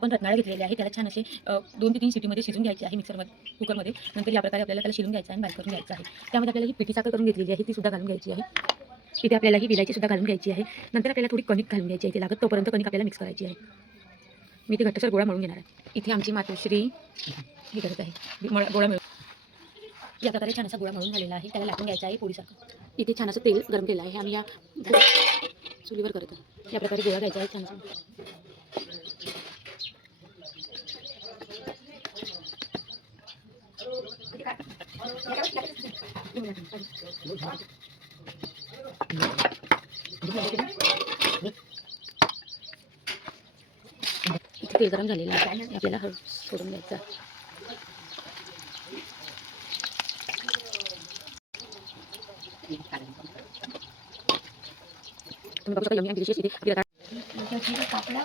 आपण रत्नाळं घेतलेले आहे, त्याला छान असे 2 ते 3 सिटीमध्ये शिजून घ्यायचे आहे कुकरमध्ये. नंतर या प्रकारे आपल्याला त्याला शिजून घ्यायचं आहे आणि बारीक करून घ्यायचं आहे. त्यामध्ये आपल्याला ही पिठी साखर करून घेतलेली आहे, ती सुद्धा घालून घ्यायची आहे. इथे आपल्याला ही विलायची सुद्धा घालून घ्यायची आहे. नंतर आपल्याला थोडी कणिक घालून घ्यायची आहे, ते लागत तोपर्यंत कणिक आपल्याला मिक्स करायची आहे. मी ते घट्टसर गोळा मळून घेणार आहे. इथे आमची मातोश्री हे करत आहे, गोळा मळून. या प्रकारे छान असा गोळा मळून झालेला आहे, त्याला लाटून घ्यायचा आहे पोळीसारखं. इथे छान असं तेल गरम केलं आहे, आम्ही या चुलीवर करत आहे. या प्रकारे गोळा घ्यायचा आहे छान असा. इथे तेल गरम झालेलं आहे, आपल्याला सोडून घ्यायचं. तुम्ही बघू शकता यम्मी आणि डिलिशियस इथे कापडा